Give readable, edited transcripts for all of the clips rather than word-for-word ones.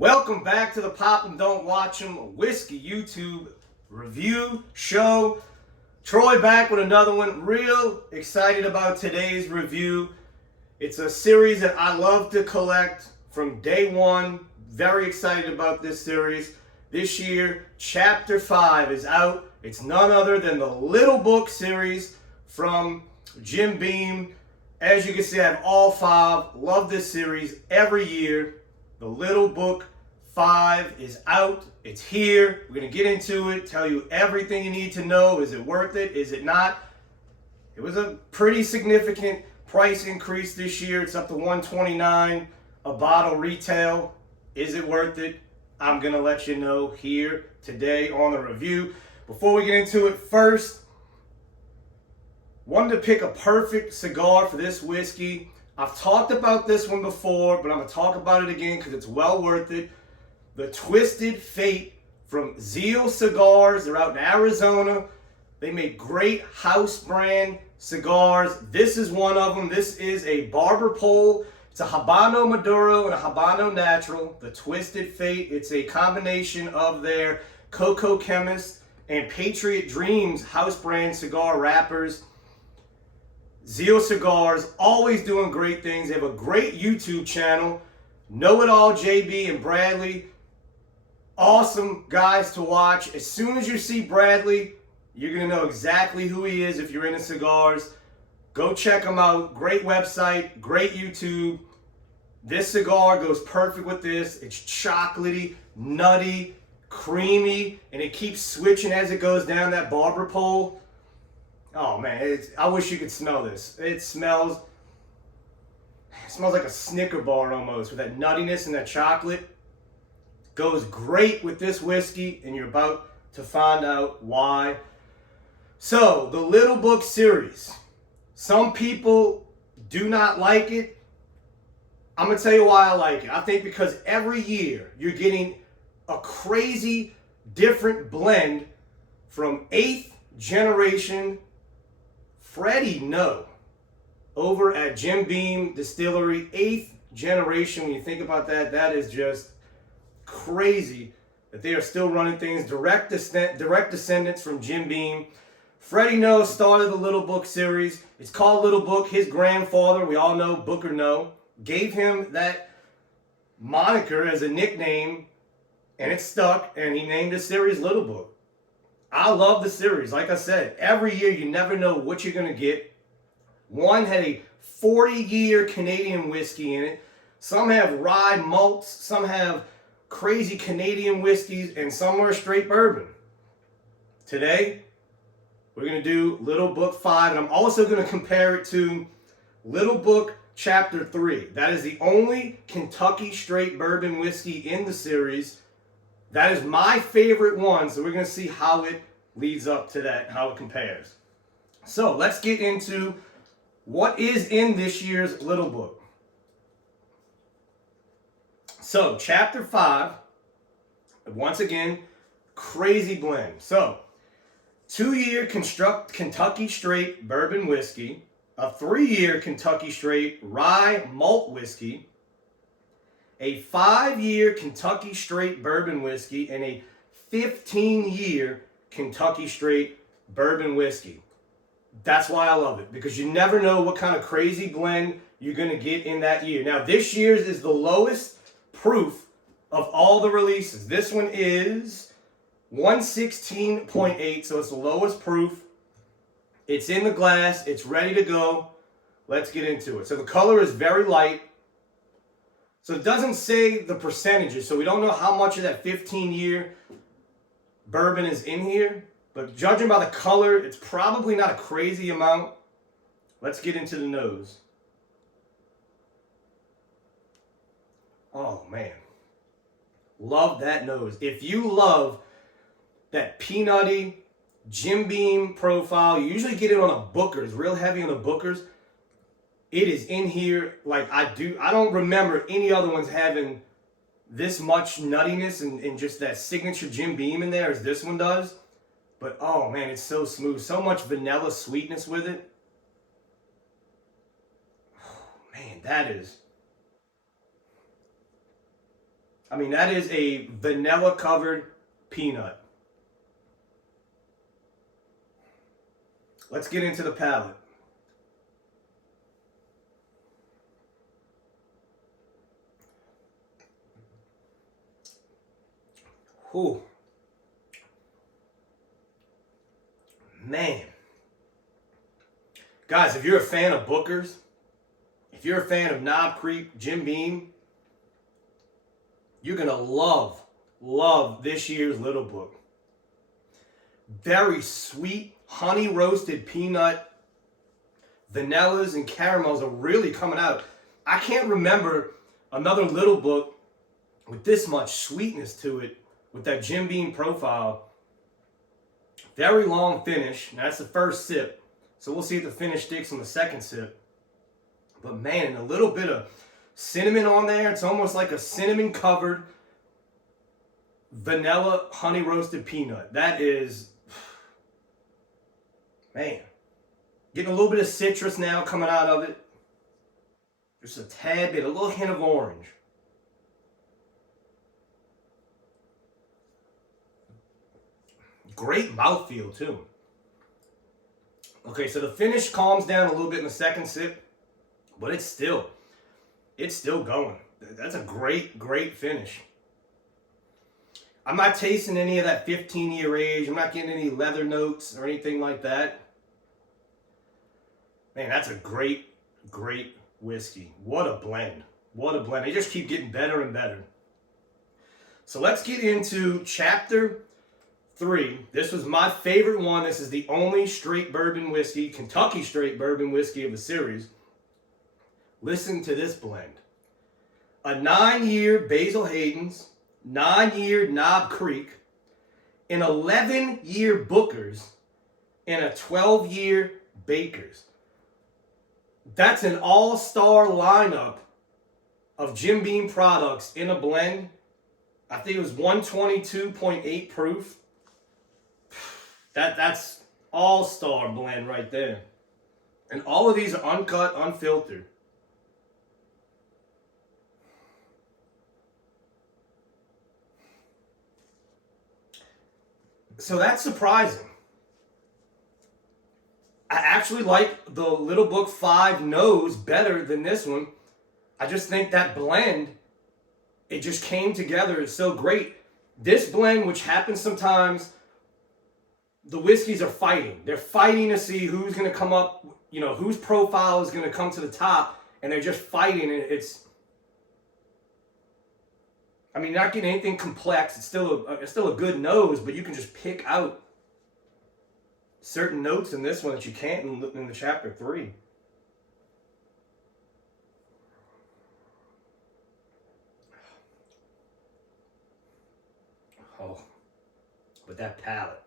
Welcome back to the Pop 'em Don't Watch 'em Whiskey YouTube review show. Troy back with another one. Real excited about today's review. It's a series that I love to collect from day one. Very excited about this series. This year, Chapter 5 is out. It's none other than the Little Book series from Jim Beam. As you can see, I have all 5. Love this series every year. The Little Book 5 is out. It's here. We're going to get into it, tell you everything you need to know. Is it worth it? Is it not? It was a pretty significant price increase this year. It's up to $129 a bottle retail. Is it worth it? I'm going to let you know here today on the review. Before we get into it, first, wanted to pick a perfect cigar for this whiskey. I've talked about this one before, but I'm going to talk about it again because it's well worth it. The Twisted Fate from Zeal Cigars. They're out in Arizona. They make great house brand cigars. This is one of them. This is a barber pole. It's a Habano Maduro and a Habano Natural. The Twisted Fate. It's a combination of their Cocoa Chemist and Patriot Dreams house brand cigar wrappers. Zeal Cigars, always doing great things. They have a great YouTube channel. Know It All JB and Bradley. Awesome guys to watch. As soon as you see Bradley, you're going to know exactly who he is if you're into cigars. Go check him out. Great website, great YouTube. This cigar goes perfect with this. It's chocolatey, nutty, creamy, and it keeps switching as it goes down that barber pole. Oh man, I wish you could smell this. It smells like a Snicker bar almost, with that nuttiness and that chocolate. Goes great with this whiskey, and you're about to find out why. So, the Little Book series. Some people do not like it. I'm going to tell you why I like it. I think because every year you're getting a crazy different blend from 8th generation Freddie Noe over at Jim Beam Distillery. 8th generation. When you think about that, that is just crazy that they are still running things. Direct descendants from Jim Beam. Freddie Noe started the Little Book series. It's called Little Book. His grandfather, we all know Booker Noe, gave him that moniker as a nickname, and it stuck, and he named the series Little Book. I love the series. Like I said, every year you never know what you're going to get. One had a 40-year Canadian whiskey in it. Some have rye malts. Some have crazy Canadian whiskeys. And some are straight bourbon. Today, we're going to do Little Book 5. And I'm also going to compare it to Little Book Chapter 3. That is the only Kentucky straight bourbon whiskey in the series. That is my favorite one, so we're going to see how it leads up to that, how it compares. So let's get into what is in this year's Little Book. So Chapter 5, once again, crazy blend. So 2-year Kentucky straight bourbon whiskey, a 3-year Kentucky straight rye malt whiskey, a 5-year Kentucky straight bourbon whiskey, and a 15-year Kentucky straight bourbon whiskey. That's why I love it, because you never know what kind of crazy blend you're going to get in that year. Now, this year's is the lowest proof of all the releases. This one is 116.8, so it's the lowest proof. It's in the glass. It's ready to go. Let's get into it. So the color is very light. So it doesn't say the percentages, so we don't know how much of that 15-year bourbon is in here. But judging by the color, it's probably not a crazy amount. Let's get into the nose. Oh, man. Love that nose. If you love that peanutty Jim Beam profile, you usually get it on a Booker's, real heavy on the Booker's. It is in here like I don't remember any other ones having this much nuttiness and just that signature Jim Beam in there as this one does. But oh man, it's so smooth. So much vanilla sweetness with it. Oh man, that is I mean, that is a vanilla covered peanut. Let's get into the palate. Whew. Man. Guys, if you're a fan of Booker's, if you're a fan of Knob Creek, Jim Beam, you're going to love this year's Little Book. Very sweet, honey roasted peanut. Vanillas and caramels are really coming out. I can't remember another Little Book with this much sweetness to it, with that Jim Beam profile. Very long finish. That's the first sip. So we'll see if the finish sticks on the second sip. But man, and a little bit of cinnamon on there. It's almost like a cinnamon covered vanilla honey roasted peanut. That is, man. Getting a little bit of citrus now coming out of it. Just a tad bit, a little hint of orange. Great mouthfeel too. Okay, so the finish calms down a little bit in the second sip, but it's still going. That's a great finish. I'm not tasting any of that 15-year age. I'm not getting any leather notes or anything like that. Man, that's a great whiskey. What a blend. What a blend. They just keep getting better and better. So let's get into chapter 3. This was my favorite one. This is the only straight bourbon whiskey, Kentucky straight bourbon whiskey of the series. Listen to this blend. A 9-year Basil Hayden's, 9-year Knob Creek, an 11-year Booker's, and a 12-year Baker's. That's an all-star lineup of Jim Beam products in a blend. I think it was 122.8 proof. That's all-star blend right there. And all of these are uncut, unfiltered. So that's surprising. I actually like the Little Book 5 Noes better than this one. I just think that blend, it just came together. It's so great. This blend, which happens sometimes, the whiskeys are fighting. They're fighting to see who's going to come up, whose profile is going to come to the top, and they're just fighting. And it's, not getting anything complex. It's still a good nose, but you can just pick out certain notes in this one that you can't in the chapter 3. Oh, but that palate.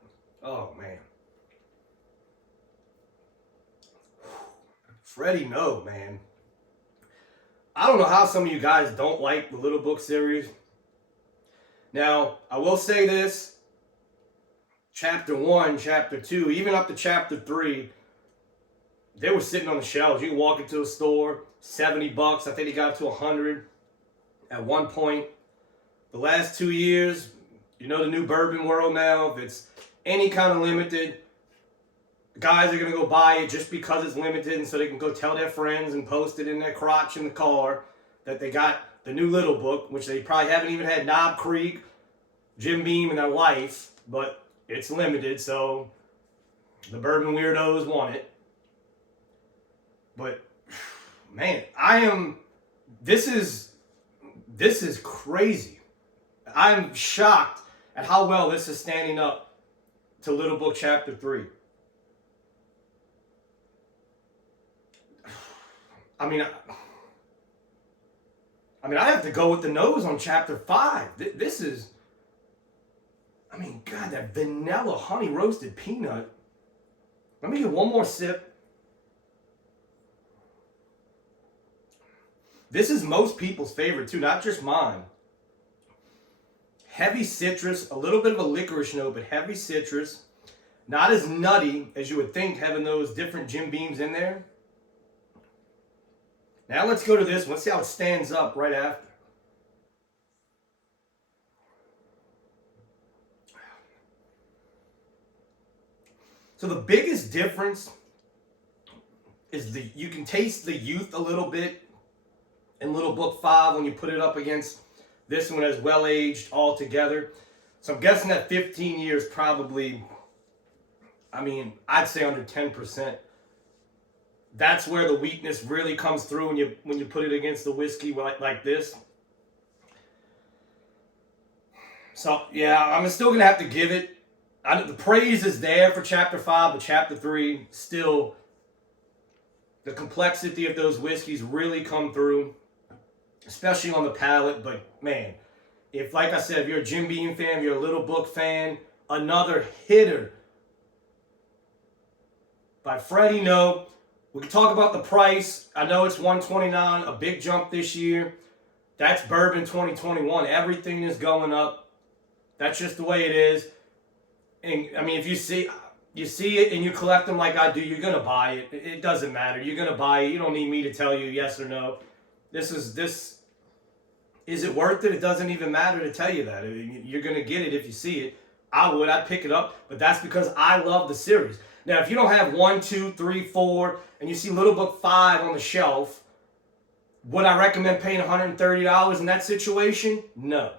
Oh, man. Freddie Noe, man. I don't know how some of you guys don't like the Little Book series. Now, I will say this. Chapter 1, Chapter 2, even up to Chapter 3, they were sitting on the shelves. You can walk into a store, $70. I think they got to $100 at one point. The last 2 years, the new bourbon world now, if it's any kind of limited, guys are going to go buy it just because it's limited, and so they can go tell their friends and post it in their crotch in the car that they got the new Little Book, which they probably haven't even had Knob Creek, Jim Beam in their life, but it's limited, so the bourbon weirdos want it. But, man, this is crazy. I'm shocked at how well this is standing up to Little Book Chapter 3. I have to go with the nose on Chapter 5. This is, God, that vanilla honey roasted peanut. Let me get one more sip. This is most people's favorite too, not just mine. Heavy citrus, a little bit of a licorice note, but heavy citrus. Not as nutty as you would think, having those different Jim Beams in there. Now let's go to this one. Let's see how it stands up right after. So the biggest difference is you can taste the youth a little bit in Little Book 5 when you put it up against this one as well aged all together. So I'm guessing that 15 years probably, I'd say under 10%. That's where the weakness really comes through when you put it against the whiskey like this. So yeah, I'm still gonna have to give it. The praise is there for Chapter 5, but Chapter 3 still, the complexity of those whiskeys really come through, especially on the palate. But man, like I said, if you're a Jim Beam fan, if you're a Little Book fan, another hitter by Freddie Noe. We can talk about the price. I know it's $129, a big jump this year. That's Bourbon 2021. Everything is going up. That's just the way it is. And if you see it and you collect them like I do, you're gonna buy it. It doesn't matter. You're gonna buy it. You don't need me to tell you yes or no. Is it worth it? It doesn't even matter to tell you that. You're gonna get it if you see it. I'd pick it up, but that's because I love the series. Now, if you don't have 1, 2, 3, 4, and you see Little Book 5 on the shelf, would I recommend paying $130 in that situation? No.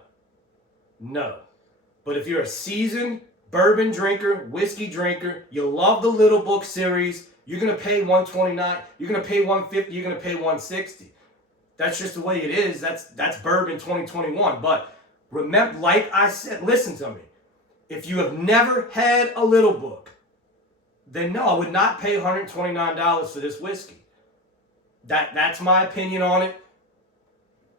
But if you're a seasoned bourbon drinker, whiskey drinker, you love the Little Book series, you're going to pay $129, you're going to pay $150, you're going to pay $160. That's just the way it is. That's Bourbon 2021. But remember, like I said, listen to me. If you have never had a Little Book, then no, I would not pay $129 for this whiskey. That's my opinion on it.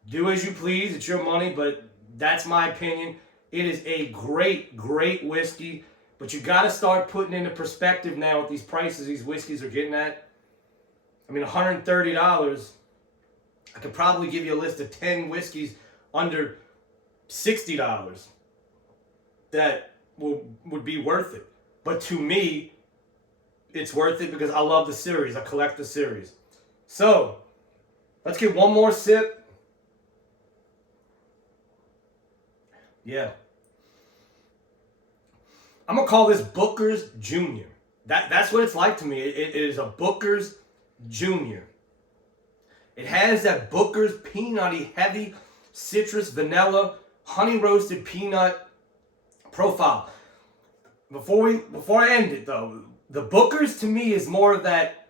Do as you please. It's your money, but that's my opinion. It is a great, great whiskey, but you got to start putting into perspective now with these prices these whiskeys are getting at. $130, I could probably give you a list of 10 whiskeys under $60 that would be worth it. But to me, it's worth it because I love the series. I collect the series. So, let's get one more sip. Yeah. I'm going to call this Booker's Junior. That's what it's like to me. It is a Booker's Junior. It has that Booker's peanutty, heavy citrus, vanilla, honey roasted peanut profile. Before I end it though, the Booker's to me is more of that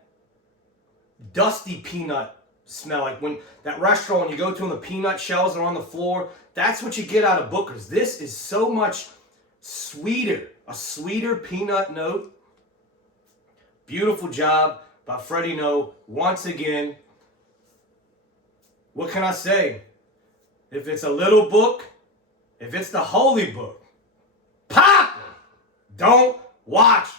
dusty peanut smell. Like when that restaurant, when you go to and the peanut shells are on the floor, that's what you get out of Booker's. This is so much sweeter, a sweeter peanut note. Beautiful job by Freddie Noe once again. What can I say? If it's a Little Book, if it's the Holy Book, pop! Don't watch